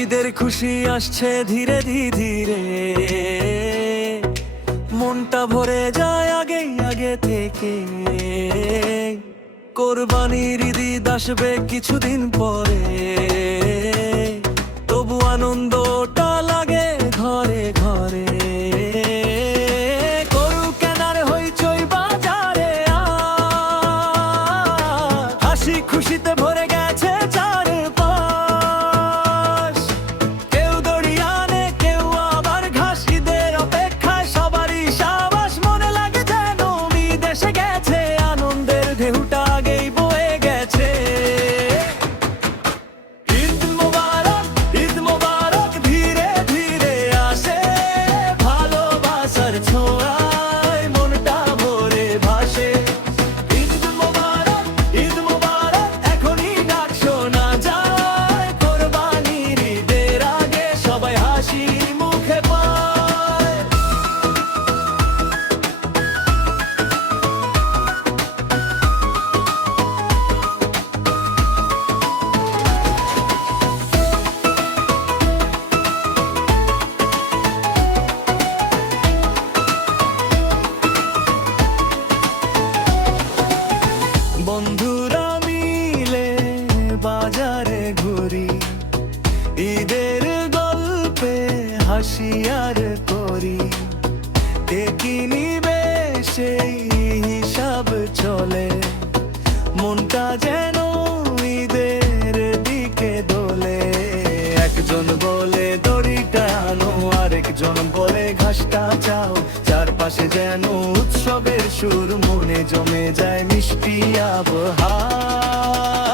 ঈদের খুশি আসছে ধীরে ধীরে, মনটা ভরে যায় আগে আগে থেকে। কোরবানির ঈদ আসবে কিছুদিন পরে, তবু আনন্দটা লাগে ঘরে ঘরে। গরু কেনার হইচই বাজারে, হাসি খুশিতে ভরে গেছে চারপাশ। কেউ দড়ি আনে, কেউ আবার ঘাস। ঈদের অপেক্ষায় সবারই সাবাস, মনে লাগে যেন ঈদ এসে গেছে, আনন্দের ঢেউটা আগেই বয়ে গেছে। ঈদ মোবারক, ঈদ মোবারক, ধীরে ধীরে আসে, ভালোবাসার ছোঁয়ায় মনটা ভরে ভাসে। ঈদ মোবারক, ঈদ মোবারক, এখনই ডাক শোনা যায়, কোরবানির ঈদের আগে সবাই হাসি মুখে পায়। বন্ধুরা মিলে বাজারে ঘুরি, ঈদের গল্পে হাসি আর করি। কে কি নিবে সেই হিসাব চলে, মনটা যেন ঈদের দিকে দোলে। একজন বলে দড়িটা আনো, আরেকজন বলে ঘাসটা চাও। চারপাশে যেন উৎসবের সুর, মনে জমে যায় মিষ্টি আবহাওয়া।